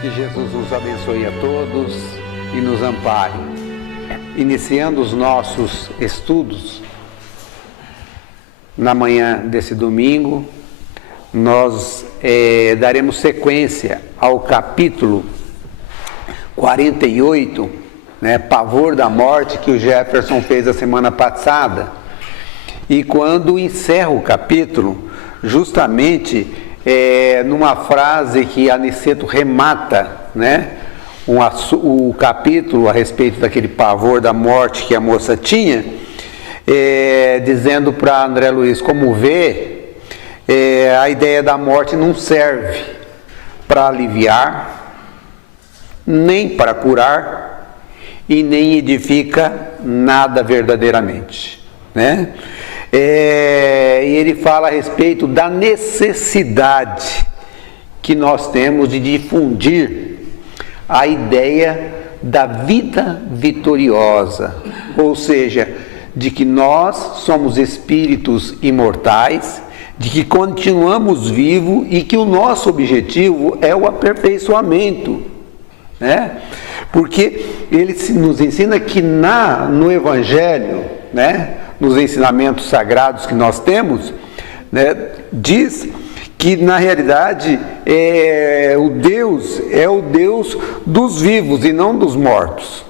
Que Jesus nos abençoe a todos e nos ampare. Iniciando os nossos estudos, na manhã desse domingo, nós daremos sequência ao capítulo 48, Pavor da Morte, que o Jefferson fez a semana passada. E quando encerra o capítulo, justamente numa frase que Aniceto remata, o capítulo a respeito daquele pavor da morte que a moça tinha, dizendo para André Luiz, como vê, a ideia da morte não serve para aliviar, nem para curar, e nem edifica nada verdadeiramente, E ele fala a respeito da necessidade que nós temos de difundir a ideia da vida vitoriosa, ou seja, de que nós somos espíritos imortais, de que continuamos vivos e que o nosso objetivo é o aperfeiçoamento, Porque ele nos ensina que no Evangelho, nos ensinamentos sagrados que nós temos, diz que na realidade o Deus é o Deus dos vivos e não dos mortos,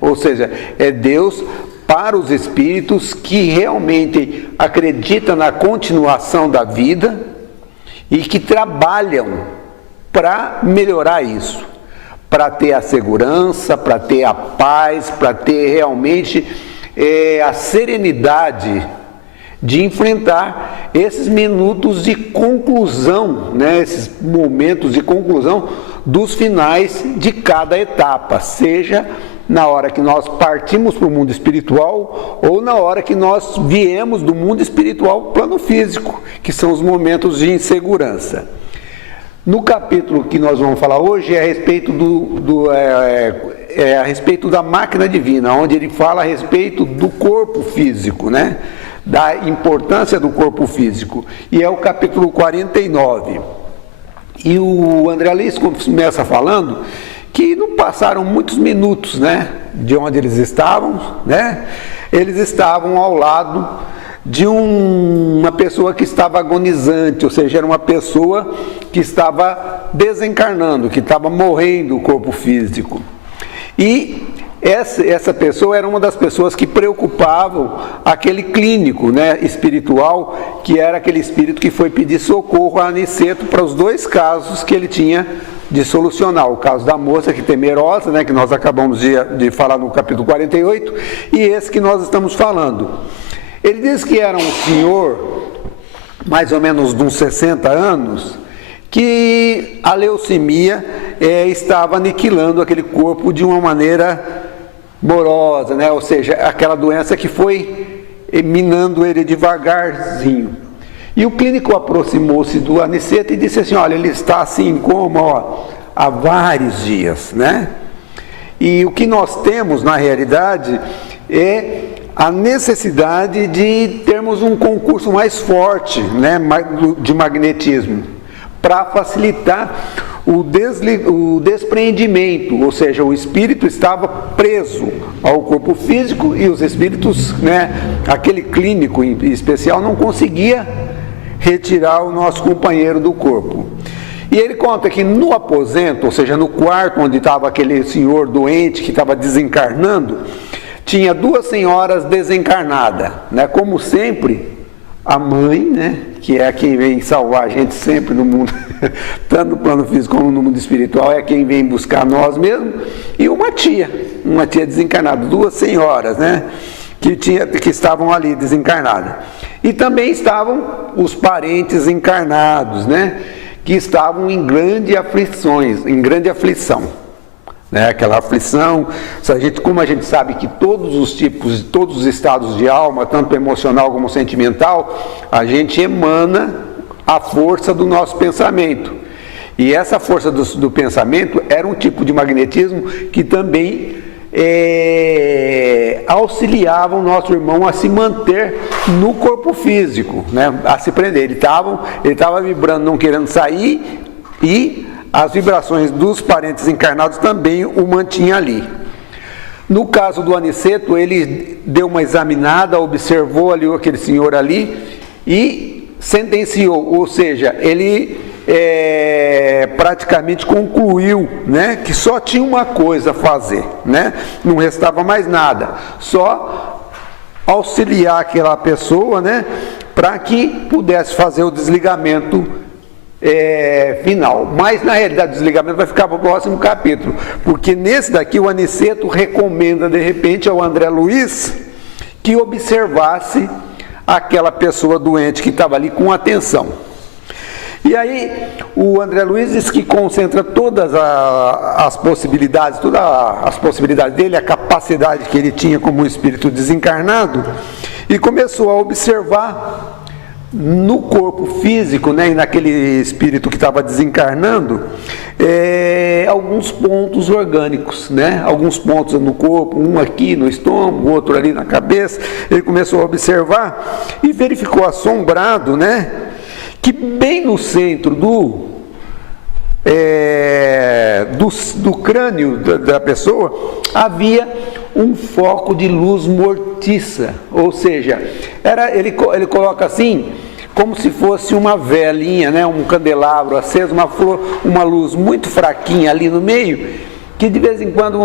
Ou seja, é Deus para os espíritos que realmente acreditam na continuação da vida e que trabalham para melhorar isso, para ter a segurança, para ter a paz, para ter realmente a serenidade de enfrentar esses minutos de conclusão, esses momentos de conclusão dos finais de cada etapa, seja na hora que nós partimos para o mundo espiritual ou na hora que nós viemos do mundo espiritual para o plano físico, que são os momentos de insegurança. No capítulo que nós vamos falar hoje é a respeito a respeito da máquina divina, onde ele fala a respeito do corpo físico, da importância do corpo físico, e é o capítulo 49. E o André Luiz começa falando que não passaram muitos minutos, de onde eles estavam, Eles estavam ao lado de uma pessoa que estava agonizante, ou seja, era uma pessoa que estava desencarnando, que estava morrendo o corpo físico. E essa pessoa era uma das pessoas que preocupavam aquele clínico espiritual, que era aquele espírito que foi pedir socorro a Aniceto para os dois casos que ele tinha de solucionar, o caso da moça que temerosa, que nós acabamos de falar no capítulo 48, e esse que nós estamos falando. Ele diz que era um senhor, mais ou menos de uns 60 anos, que a leucemia estava aniquilando aquele corpo de uma maneira morosa, ou seja, aquela doença que foi minando ele devagarzinho. E o clínico aproximou-se do Aniceto e disse assim, olha, ele está assim como há vários dias, E o que nós temos na realidade é a necessidade de termos um concurso mais forte, de magnetismo, para facilitar o despreendimento, ou seja, o espírito estava preso ao corpo físico e os espíritos, aquele clínico em especial, não conseguia retirar o nosso companheiro do corpo. E ele conta que no aposento, ou seja, no quarto onde estava aquele senhor doente que estava desencarnando, tinha duas senhoras desencarnadas, como sempre, a mãe, que é quem vem salvar a gente sempre no mundo, tanto no plano físico como no mundo espiritual, é quem vem buscar nós mesmos, e uma tia desencarnada, duas senhoras, que estavam ali desencarnadas. E também estavam os parentes encarnados, que estavam em grande aflição. Aquela aflição, como a gente sabe que todos os tipos, todos os estados de alma, tanto emocional como sentimental, a gente emana a força do nosso pensamento. E essa força do pensamento era um tipo de magnetismo que também auxiliava o nosso irmão a se manter no corpo físico, a se prender. Ele estava vibrando, não querendo sair, e as vibrações dos parentes encarnados também o mantinham ali. No caso do Aniceto, ele deu uma examinada, observou ali aquele senhor ali e sentenciou, ou seja, ele praticamente concluiu, né, que só tinha uma coisa a fazer, né, não restava mais nada, só auxiliar aquela pessoa, né, para que pudesse fazer o desligamento final. Mas na realidade o desligamento vai ficar para o próximo capítulo, porque nesse daqui o Aniceto recomenda de repente ao André Luiz que observasse aquela pessoa doente que estava ali com atenção. E aí o André Luiz diz que concentra todas as possibilidades, dele, a capacidade que ele tinha como um espírito desencarnado, e começou a observar no corpo físico, né, e naquele espírito que estava desencarnando, alguns pontos orgânicos, né, alguns pontos no corpo, um aqui no estômago, outro ali na cabeça. Ele começou a observar e verificou assombrado, né, que bem no centro do crânio da pessoa havia um foco de luz mortiça, ou seja, ele coloca assim, como se fosse uma velinha, né, um candelabro aceso, uma luz muito fraquinha ali no meio, que de vez em quando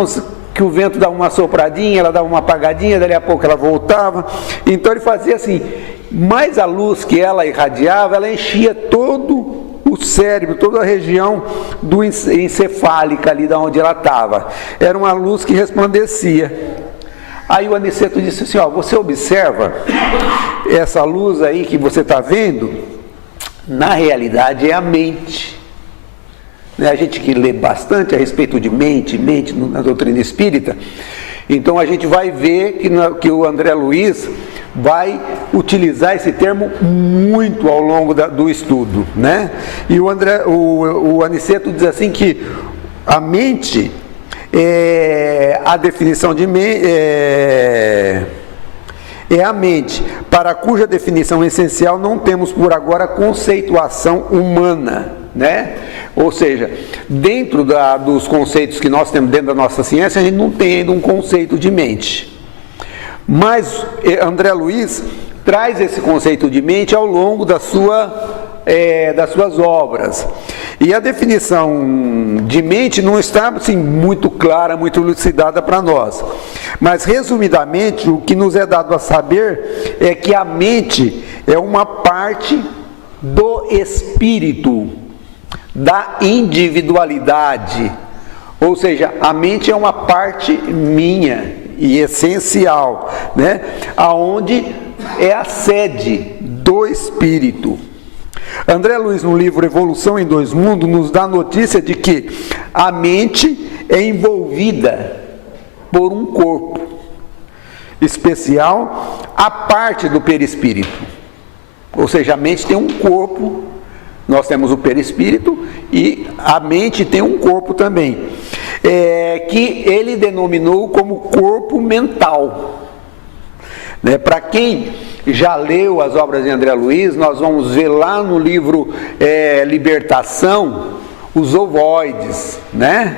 que o vento dava uma sopradinha, ela dava uma apagadinha, dali a pouco ela voltava. Então ele fazia assim, mais a luz que ela irradiava, ela enchia todo o cérebro, toda a região do encefálica ali da onde ela estava. Era uma luz que resplandecia. Aí o Aniceto disse assim, ó, você observa essa luz aí que você está vendo? Na realidade é a mente. A gente que lê bastante a respeito de mente na doutrina espírita, então a gente vai ver que o André Luiz vai utilizar esse termo muito ao longo do estudo, né? E o Aniceto diz assim que a mente, a definição de mente é a mente, para cuja definição essencial não temos por agora conceituação humana, né? Ou seja, dentro dos conceitos que nós temos dentro da nossa ciência, a gente não tem ainda um conceito de mente. Mas André Luiz traz esse conceito de mente ao longo das suas obras. E a definição de mente não está assim, muito clara, muito elucidada para nós. Mas, resumidamente, o que nos é dado a saber é que a mente é uma parte do espírito, da individualidade. Ou seja, a mente é uma parte minha e essencial, né? Aonde é a sede do espírito. André Luiz, no livro Evolução em Dois Mundos, nos dá a notícia de que a mente é envolvida por um corpo especial, a parte do perispírito. Ou seja, a mente tem um corpo, nós temos o perispírito e a mente tem um corpo também, que ele denominou como corpo mental. Né? Para quem já leu as obras de André Luiz, nós vamos ver lá no livro Libertação, os ovoides, né?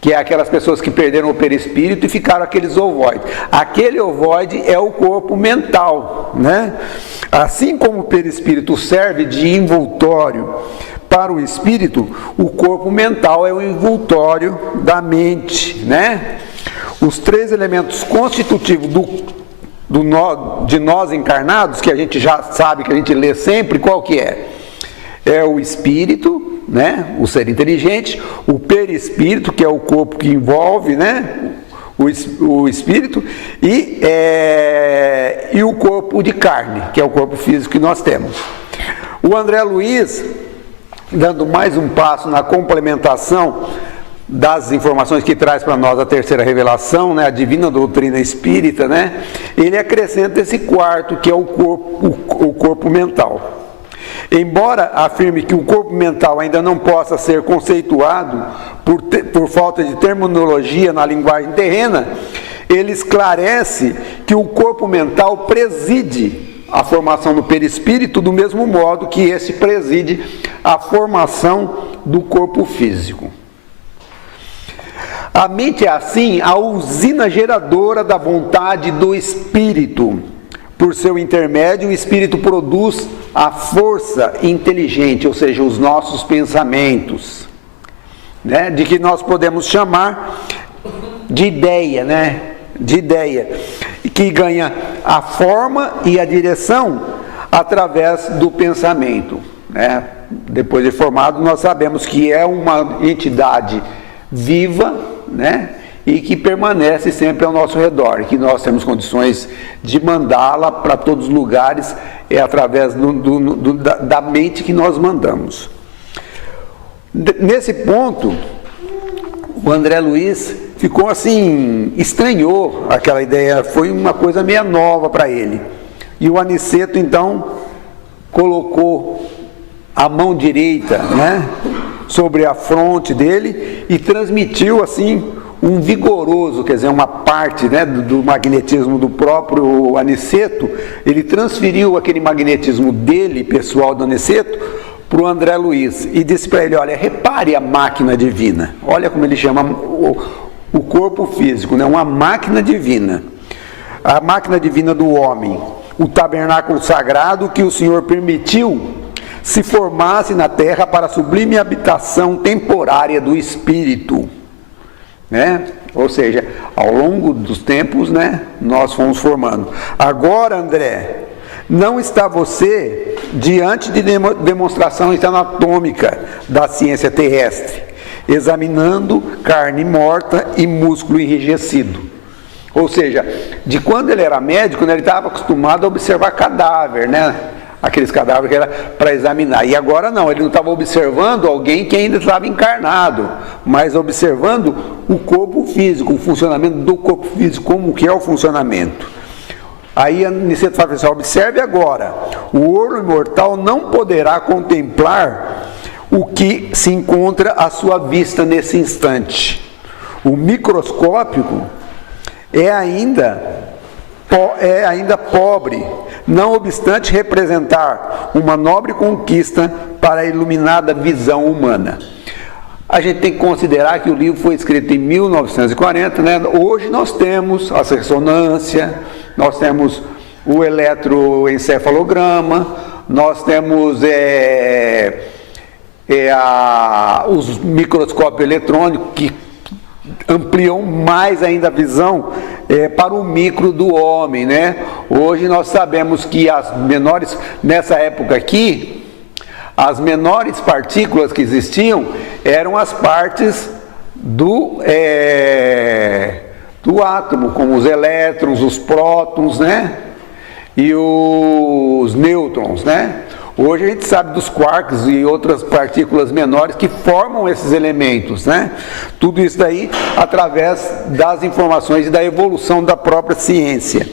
Que é aquelas pessoas que perderam o perispírito e ficaram aqueles ovoides. Aquele ovoide é o corpo mental, né? Assim como o perispírito serve de envoltório para o espírito, o corpo mental é o envoltório da mente, né? Os três elementos constitutivos de nós encarnados, que a gente já sabe, que a gente lê sempre, qual que é? É o espírito, né? O ser inteligente, o perispírito, que é o corpo que envolve, né? O espírito, e o corpo de carne, que é o corpo físico que nós temos. O André Luiz, dando mais um passo na complementação das informações que traz para nós a terceira revelação, né, a divina doutrina espírita, né, ele acrescenta esse quarto, que é o corpo mental. Embora afirme que o corpo mental ainda não possa ser conceituado por falta de terminologia na linguagem terrena, ele esclarece que o corpo mental preside a formação do perispírito, do mesmo modo que esse preside a formação do corpo físico. A mente é assim a usina geradora da vontade do espírito. Por seu intermédio, o espírito produz a força inteligente, ou seja, os nossos pensamentos, né? De que nós podemos chamar de ideia, né? De ideia, que ganha a forma e a direção através do pensamento, né? Depois de formado, nós sabemos que é uma entidade viva, né? E que permanece sempre ao nosso redor, que nós temos condições de mandá-la para todos os lugares, é através da mente que nós mandamos. Nesse ponto, o André Luiz ficou assim, estranhou aquela ideia, foi uma coisa meio nova para ele. E o Aniceto então colocou a mão direita, né, sobre a fronte dele e transmitiu assim um vigoroso, quer dizer, uma parte, né, do magnetismo do próprio Aniceto. Ele transferiu aquele magnetismo dele, pessoal do Aniceto, para o André Luiz e disse para ele: olha, repare a máquina divina. Olha como ele chama o corpo físico, né? Uma máquina divina, a máquina divina do homem, o tabernáculo sagrado que o Senhor permitiu se formasse na terra para a sublime habitação temporária do Espírito, né? Ou seja, ao longo dos tempos, né, nós fomos formando. Agora, André, não está você diante de demonstração anatômica da ciência terrestre, examinando carne morta e músculo enrijecido. Ou seja, de quando ele era médico, né, ele estava acostumado a observar cadáver, né? Aqueles cadáveres que era para examinar. E agora não, ele não estava observando alguém que ainda estava encarnado, mas observando o corpo físico, o funcionamento do corpo físico, como que é o funcionamento. Aí Aniceto fala assim: observe agora, o olho imortal não poderá contemplar o que se encontra à sua vista nesse instante. O microscópico é ainda pobre, não obstante representar uma nobre conquista para a iluminada visão humana. A gente tem que considerar que o livro foi escrito em 1940, né? Hoje nós temos a ressonância, nós temos o eletroencefalograma, nós temos os microscópios eletrônicos que ampliam mais ainda a visão para o micro do homem, né? Hoje nós sabemos que as menores, nessa época aqui, as menores partículas que existiam eram as partes do átomo, como os elétrons, os prótons, né? E os nêutrons, né? Hoje a gente sabe dos quarks e outras partículas menores que formam esses elementos, né? Tudo isso daí através das informações e da evolução da própria ciência.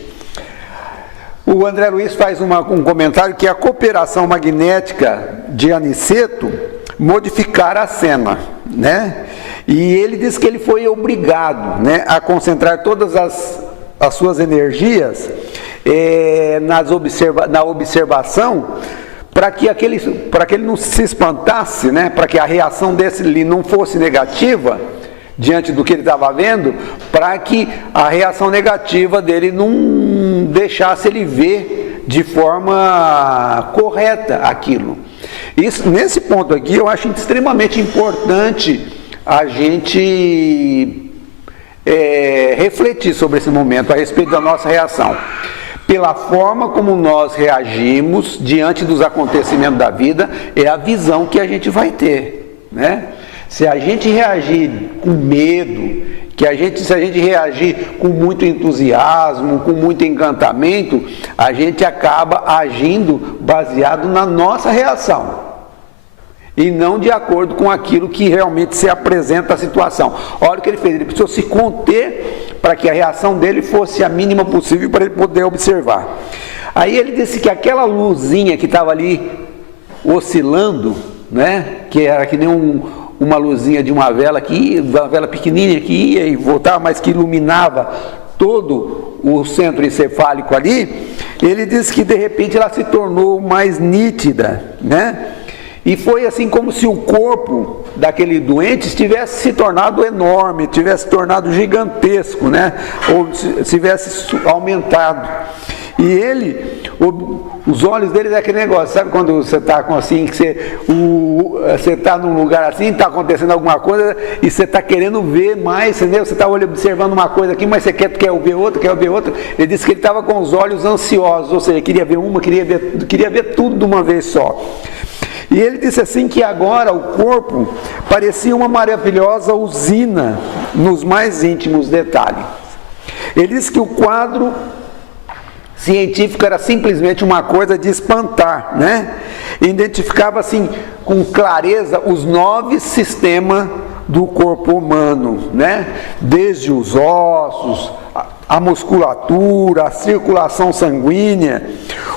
O André Luiz faz um comentário que a cooperação magnética de Aniceto modificara a cena, né? E ele diz que ele foi obrigado, né, a concentrar todas as suas energias na observação, para que ele não se espantasse, né? Para que a reação dele não fosse negativa diante do que ele estava vendo, para que a reação negativa dele não deixasse ele ver de forma correta aquilo. Isso, nesse ponto aqui, eu acho extremamente importante a gente refletir sobre esse momento a respeito da nossa reação. Pela forma como nós reagimos diante dos acontecimentos da vida, é a visão que a gente vai ter, né? Se a gente reagir com medo, se a gente reagir com muito entusiasmo, com muito encantamento, a gente acaba agindo baseado na nossa reação e não de acordo com aquilo que realmente se apresenta a situação. Olha o que ele fez, ele precisou se conter para que a reação dele fosse a mínima possível para ele poder observar. Aí ele disse que aquela luzinha que estava ali oscilando, né, que era que nem uma luzinha de uma vela uma vela pequenininha que ia e voltava, mas que iluminava todo o centro encefálico ali, ele diz que de repente ela se tornou mais nítida, né? E foi assim como se o corpo daquele doente tivesse se tornado enorme, tivesse se tornado gigantesco, né? Ou tivesse aumentado. E ele, os olhos dele é aquele negócio, sabe quando você está com assim, que você está num lugar assim, está acontecendo alguma coisa e você está querendo ver mais, entendeu? Você está observando uma coisa aqui, mas você quer ver outra, quer ver outra. Ele disse que ele estava com os olhos ansiosos, ou seja, queria ver uma, queria ver tudo de uma vez só. E ele disse assim que agora o corpo parecia uma maravilhosa usina nos mais íntimos detalhes. Ele disse que o quadro científico era simplesmente uma coisa de espantar, né? Identificava assim com clareza os 9 sistemas do corpo humano, né? Desde os ossos, a musculatura, a circulação sanguínea,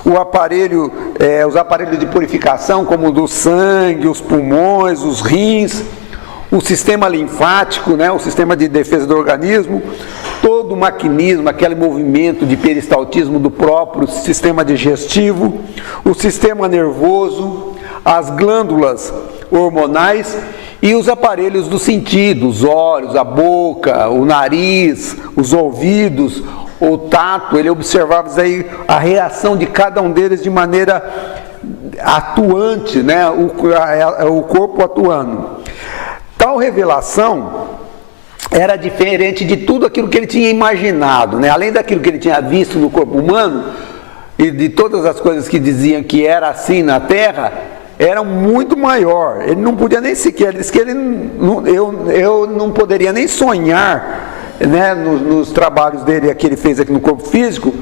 os aparelhos de purificação, como o do sangue, os pulmões, os rins, o sistema linfático, né? O sistema de defesa do organismo, todo o maquinismo, aquele movimento de peristaltismo do próprio sistema digestivo, o sistema nervoso, as glândulas hormonais e os aparelhos do sentido, os olhos, a boca, o nariz, os ouvidos, o tato. Ele observava aí a reação de cada um deles de maneira atuante, né? O corpo atuando. Tal revelação era diferente de tudo aquilo que ele tinha imaginado, né? Além daquilo que ele tinha visto no corpo humano e de todas as coisas que diziam que era assim na Terra, era muito maior. Ele não podia nem sequer, ele disse que eu não poderia nem sonhar, né, nos trabalhos dele que ele fez aqui no corpo físico,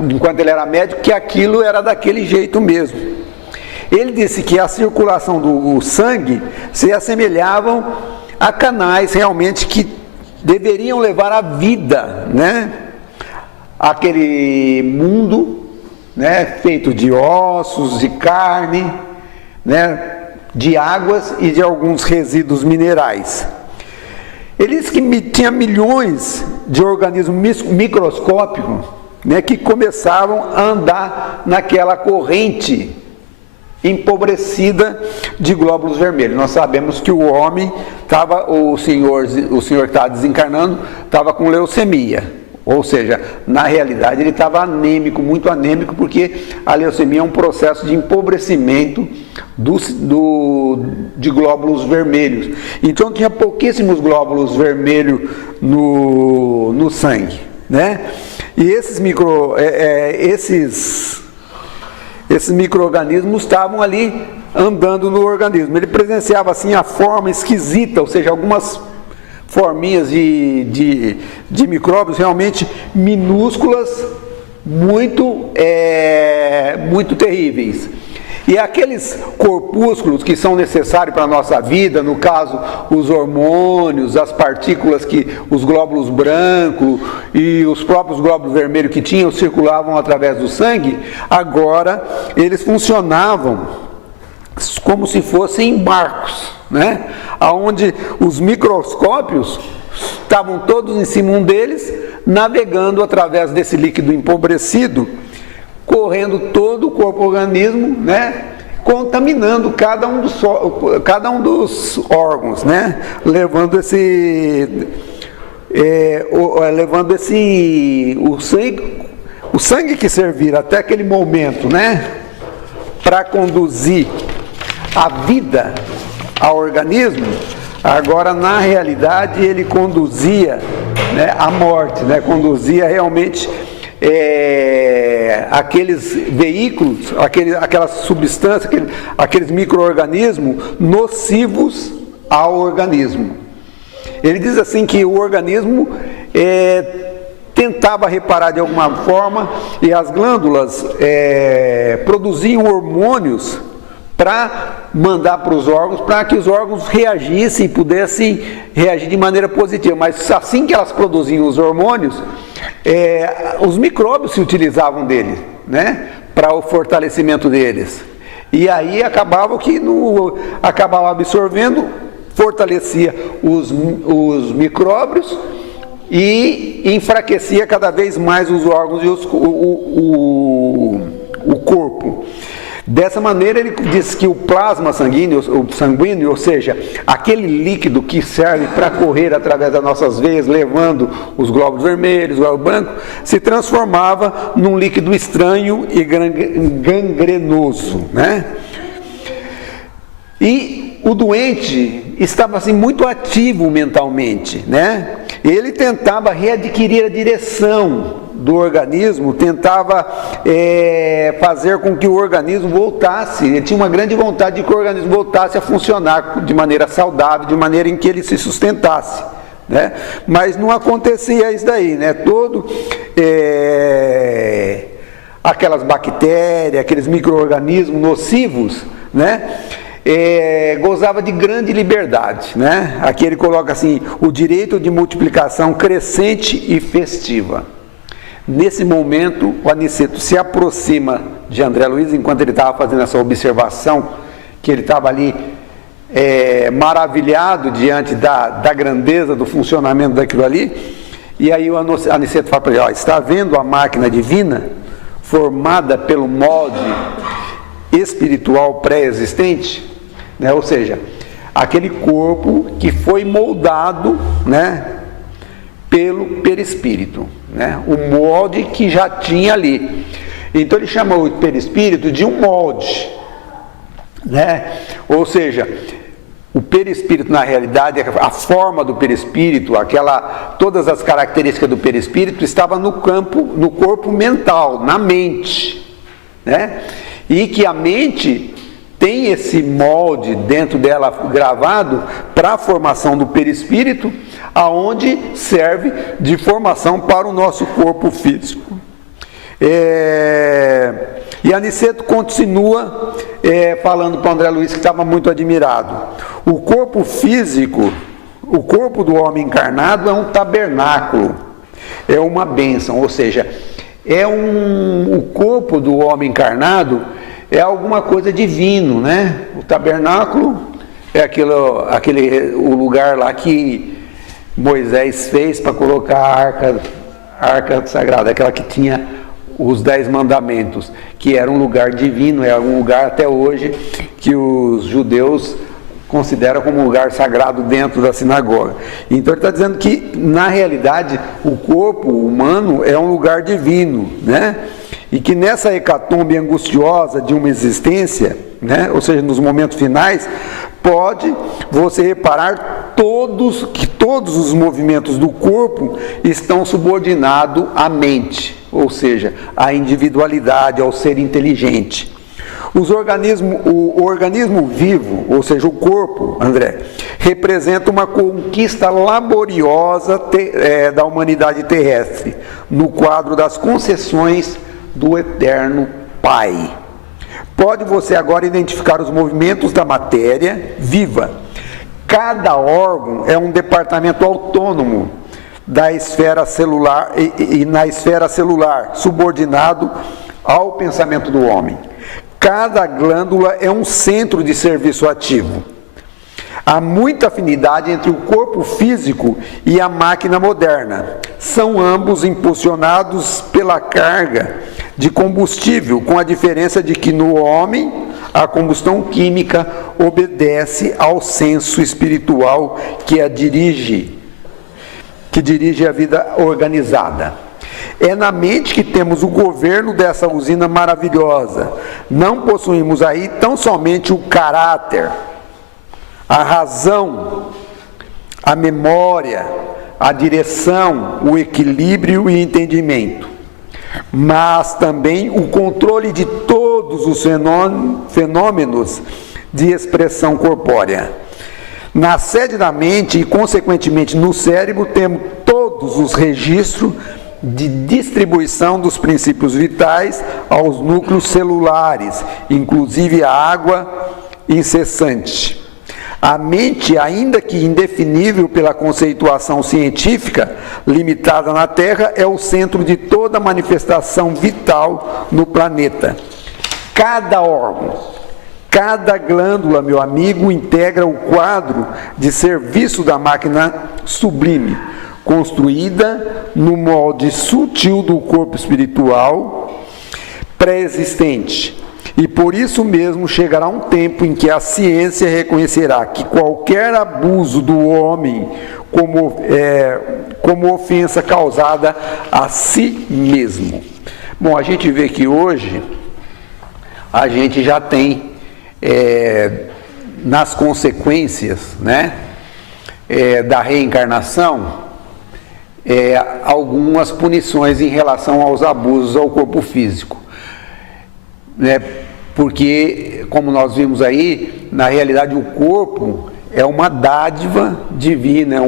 enquanto ele era médico, que aquilo era daquele jeito mesmo. Ele disse que a circulação do sangue se assemelhavam a canais realmente que deveriam levar a vida, né? Aquele mundo, né, feito de ossos, de carne, né, de águas e de alguns resíduos minerais. Ele disse que tinha milhões de organismos microscópicos, né, que começavam a andar naquela corrente empobrecida de glóbulos vermelhos. Nós sabemos que o homem o senhor que estava desencarnando estava com leucemia, ou seja, na realidade ele estava anêmico, muito anêmico, porque a leucemia é um processo de empobrecimento de glóbulos vermelhos. Então tinha pouquíssimos glóbulos vermelhos no sangue, né? E esses micro-organismos estavam ali andando no organismo. Ele presenciava assim a forma esquisita, ou seja, algumas forminhas de micróbios realmente minúsculas, muito terríveis. E aqueles corpúsculos que são necessários para a nossa vida, no caso, os hormônios, as partículas os glóbulos brancos e os próprios glóbulos vermelhos que circulavam através do sangue, agora eles funcionavam como se fossem barcos, né? Onde os microscópios estavam todos em cima deles, navegando através desse líquido empobrecido, correndo todo o corpo organismo, né? Contaminando cada um dos órgãos, né? Levando o sangue que servira até aquele momento, né, para conduzir a vida ao organismo, agora na realidade ele conduzia, né, a morte, né? Conduzia realmente aqueles veículos, aquelas substâncias, aqueles micro-organismos nocivos ao organismo. Ele diz assim que o organismo tentava reparar de alguma forma e as glândulas produziam hormônios para mandar para os órgãos, para que os órgãos reagissem e pudessem reagir de maneira positiva. Mas assim que elas produziam os hormônios, os micróbios se utilizavam deles, né, para o fortalecimento deles. E aí acabava absorvendo, fortalecia os micróbios e enfraquecia cada vez mais os órgãos e o corpo. Dessa maneira, ele diz que o plasma sanguíneo, ou seja, aquele líquido que serve para correr através das nossas veias, levando os glóbulos vermelhos, o glóbulo branco, se transformava num líquido estranho e gangrenoso, né? E o doente estava assim muito ativo mentalmente, né? Ele tentava readquirir a direção do organismo, tentava fazer com que o organismo voltasse, ele tinha uma grande vontade de que o organismo voltasse a funcionar de maneira saudável, de maneira em que ele se sustentasse, né? Mas não acontecia isso daí, né? Aquelas bactérias, aqueles micro-organismos nocivos, né? Gozava de grande liberdade, né? Aqui ele coloca assim, o direito de multiplicação crescente e festiva. Nesse momento, o Aniceto se aproxima de André Luiz, enquanto ele estava fazendo essa observação, que ele estava ali maravilhado diante da grandeza do funcionamento daquilo ali, e aí o Aniceto fala para ele, está vendo a máquina divina formada pelo molde espiritual pré-existente, né? Ou seja, aquele corpo que foi moldado, né, pelo perispírito, né? O molde que já tinha ali. Então ele chamou o perispírito de um molde, né? Ou seja, o perispírito na realidade, a forma do perispírito, todas as características do perispírito estava no corpo mental, na mente, né? E que a mente tem esse molde dentro dela gravado para a formação do perispírito, aonde serve de formação para o nosso corpo físico. E Aniceto continua falando para o André Luiz, que estava muito admirado. O corpo físico, o corpo do homem encarnado é um tabernáculo, é uma bênção, ou seja, o corpo do homem encarnado é alguma coisa divino, né? O tabernáculo é o lugar lá que Moisés fez para colocar a arca sagrada, aquela que tinha os 10 mandamentos, que era um lugar divino, é um lugar até hoje que os judeus consideram como um lugar sagrado dentro da sinagoga. Então ele está dizendo que, na realidade, o corpo humano é um lugar divino, né? E que nessa hecatombe angustiosa de uma existência, né, ou seja, nos momentos finais, pode você reparar que todos os movimentos do corpo estão subordinados à mente, ou seja, à individualidade, ao ser inteligente. O organismo vivo, ou seja, o corpo, André, representa uma conquista laboriosa da humanidade terrestre, no quadro das concessões do Eterno Pai. Pode você agora identificar os movimentos da matéria viva. Cada órgão é um departamento autônomo da esfera celular e na esfera celular, subordinado ao pensamento do homem. Cada glândula é um centro de serviço ativo. Há muita afinidade entre o corpo físico e a máquina moderna. São ambos impulsionados pela carga de combustível, com a diferença de que no homem a combustão química obedece ao senso espiritual que dirige a vida organizada. É na mente que temos o governo dessa usina maravilhosa. Não possuímos aí tão somente o caráter, a razão, a memória, a direção, o equilíbrio e entendimento, mas também o controle de todos os fenômenos de expressão corpórea. Na sede da mente e, consequentemente, no cérebro, temos todos os registros de distribuição dos princípios vitais aos núcleos celulares, inclusive a água incessante. A mente, ainda que indefinível pela conceituação científica, limitada na Terra, é o centro de toda manifestação vital no planeta. Cada órgão, cada glândula, meu amigo, integra o quadro de serviço da máquina sublime. construída no molde sutil do corpo espiritual pré-existente. E por isso mesmo chegará um tempo em que a ciência reconhecerá que qualquer abuso do homem como ofensa causada a si mesmo. Bom, a gente vê que hoje a gente já tem nas consequências, né, da reencarnação, algumas punições em relação aos abusos ao corpo físico, né? Porque, como nós vimos aí, na realidade o corpo é uma dádiva divina,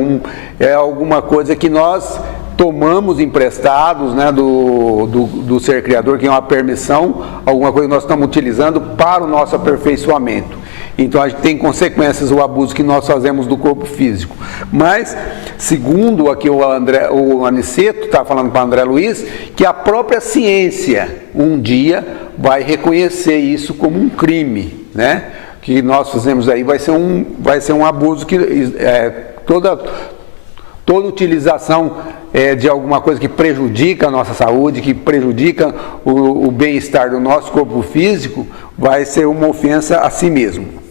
é alguma coisa que nós tomamos emprestados, né, do ser criador, que é uma permissão, alguma coisa que nós estamos utilizando para o nosso aperfeiçoamento. Então a gente tem consequências o abuso que nós fazemos do corpo físico. Mas, segundo aqui o Aniceto está falando para o André Luiz, que a própria ciência um dia vai reconhecer isso como um crime, né? Que nós fazemos aí vai ser um abuso que toda utilização de alguma coisa que prejudica a nossa saúde, que prejudica o bem-estar do nosso corpo físico, vai ser uma ofensa a si mesmo.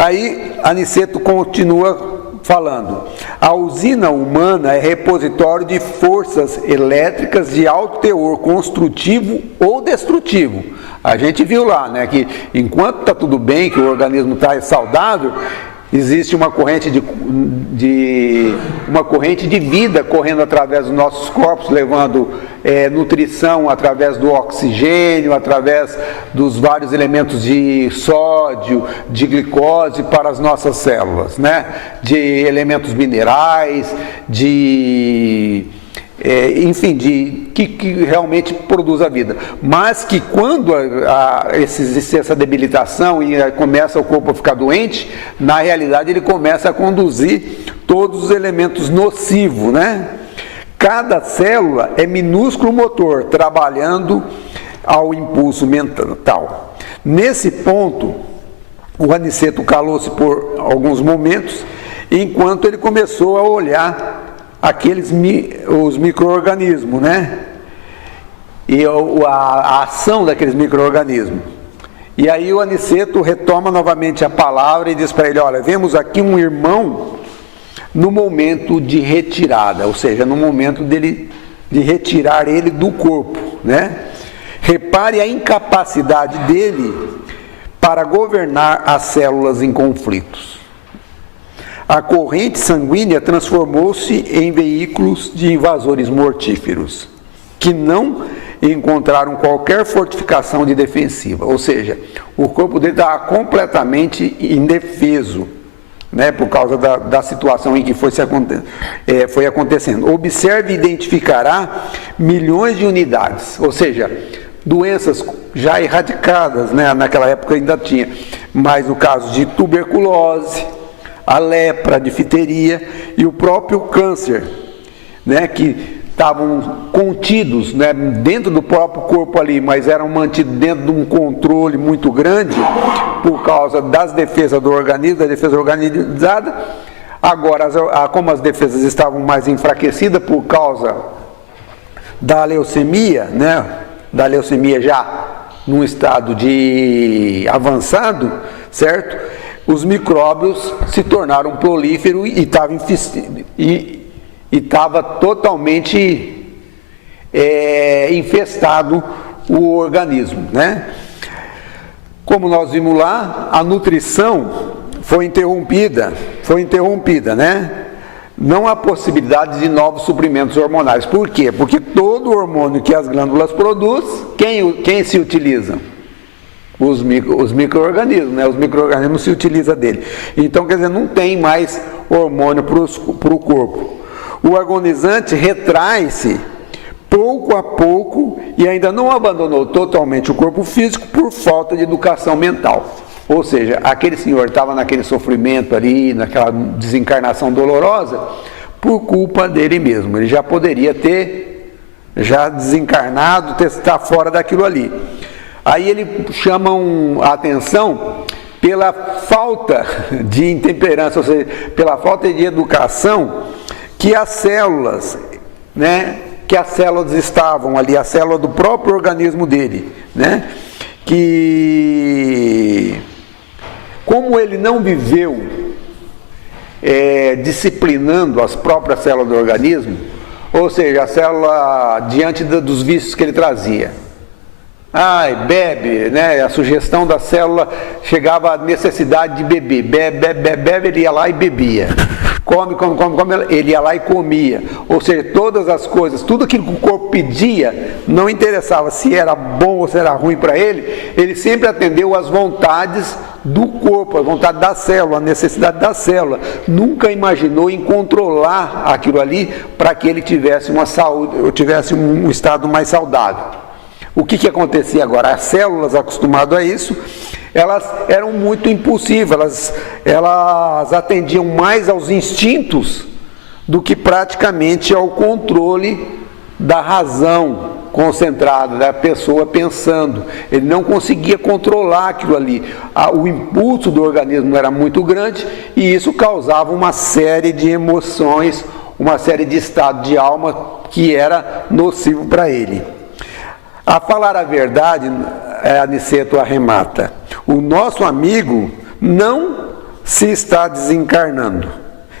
Aí Aniceto continua falando: a usina humana é repositório de forças elétricas de alto teor construtivo ou destrutivo. A gente viu lá, né, que enquanto está tudo bem, que o organismo está saudável, existe uma corrente de vida correndo através dos nossos corpos, levando nutrição através do oxigênio, através dos vários elementos de sódio, de glicose para as nossas células, né? De elementos minerais, enfim, que realmente produz a vida. Mas que quando existe essa debilitação e começa o corpo a ficar doente, na realidade ele começa a conduzir todos os elementos nocivos, né? Cada célula é minúsculo motor trabalhando ao impulso mental. Nesse ponto, o Aniceto calou-se por alguns momentos, enquanto ele começou a olhar os micro-organismos, né? E a ação daqueles micro-organismos. E aí o Aniceto retoma novamente a palavra e diz para ele: olha, vemos aqui um irmão no momento de retirada, ou seja, no momento de retirar ele do corpo, né? Repare a incapacidade dele para governar as células em conflitos. A corrente sanguínea transformou-se em veículos de invasores mortíferos, que não encontraram qualquer fortificação de defensiva. Ou seja, o corpo dele estava completamente indefeso, né, por causa da situação em que foi acontecendo. Observe e identificará milhões de unidades, ou seja, doenças já erradicadas, né, naquela época ainda tinha, mas no caso de tuberculose, a lepra, a difteria e o próprio câncer, né, que estavam contidos, né, dentro do próprio corpo ali, mas eram mantidos dentro de um controle muito grande por causa das defesas do organismo, da defesa organizada. Agora, como as defesas estavam mais enfraquecidas por causa da leucemia, né, da leucemia já num estado de avançado, certo? Os micróbios se tornaram prolíferos e estava totalmente infestado o organismo, né? Como nós vimos lá, a nutrição foi interrompida, né? Não há possibilidade de novos suprimentos hormonais. Por quê? Porque todo hormônio que as glândulas produzem, quem se utiliza? Os micro-organismos, né? Os micro-organismos se utilizam dele. Então, quer dizer, não tem mais hormônio para o corpo. O agonizante retrai-se pouco a pouco e ainda não abandonou totalmente o corpo físico por falta de educação mental. Ou seja, aquele senhor estava naquele sofrimento ali, naquela desencarnação dolorosa, por culpa dele mesmo. Ele já poderia ter desencarnado, estar fora daquilo ali. Aí ele chama a atenção pela falta de intemperância, ou seja, pela falta de educação que as células, né, que as células estavam ali, a célula do próprio organismo dele, né, que como ele não viveu disciplinando as próprias células do organismo, ou seja, a célula diante dos vícios que ele trazia, bebe, né? A sugestão da célula chegava à necessidade de beber, bebe, ele ia lá e bebia. Come, ele ia lá e comia. Ou seja, todas as coisas, tudo aquilo que o corpo pedia, não interessava se era bom ou se era ruim para ele, ele sempre atendeu às vontades do corpo, a vontade da célula, a necessidade da célula. Nunca imaginou em controlar aquilo ali para que ele tivesse uma saúde, tivesse um estado mais saudável. O que acontecia agora? As células, acostumadas a isso, elas eram muito impulsivas, elas atendiam mais aos instintos do que praticamente ao controle da razão concentrada, da pessoa pensando. Ele não conseguia controlar aquilo ali. O impulso do organismo era muito grande e isso causava uma série de emoções, uma série de estado de alma que era nocivo para ele. A falar a verdade, Aniceto arremata, o nosso amigo não se está desencarnando,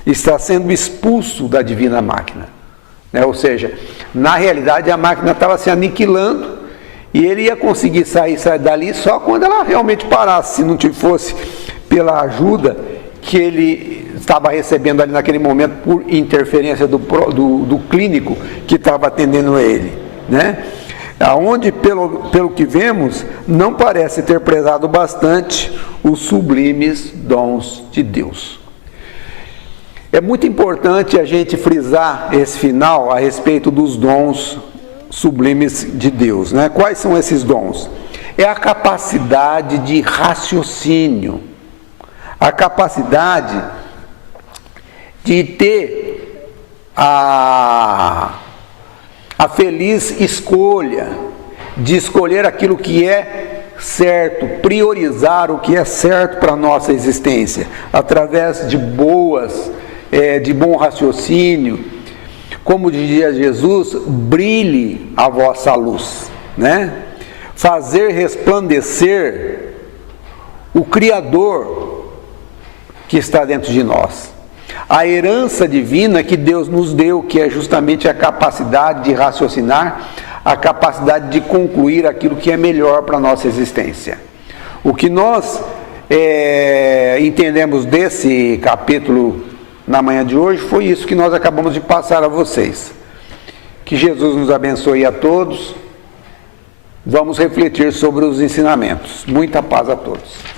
está sendo expulso da divina máquina. Ou seja, na realidade a máquina estava se aniquilando e ele ia conseguir sair dali só quando ela realmente parasse, se não fosse pela ajuda que ele estava recebendo ali naquele momento por interferência do clínico que estava atendendo ele, né? Aonde, pelo que vemos, não parece ter prezado bastante os sublimes dons de Deus. É muito importante a gente frisar esse final a respeito dos dons sublimes de Deus, né? Quais são esses dons? É a capacidade de raciocínio, a capacidade de ter a feliz escolha, de escolher aquilo que é certo, priorizar o que é certo para a nossa existência, através de bom raciocínio. Como dizia Jesus, brilhe a vossa luz, né? Fazer resplandecer o Criador que está dentro de nós. A herança divina que Deus nos deu, que é justamente a capacidade de raciocinar, a capacidade de concluir aquilo que é melhor para a nossa existência. O que nós entendemos desse capítulo na manhã de hoje foi isso que nós acabamos de passar a vocês. Que Jesus nos abençoe a todos. Vamos refletir sobre os ensinamentos. Muita paz a todos.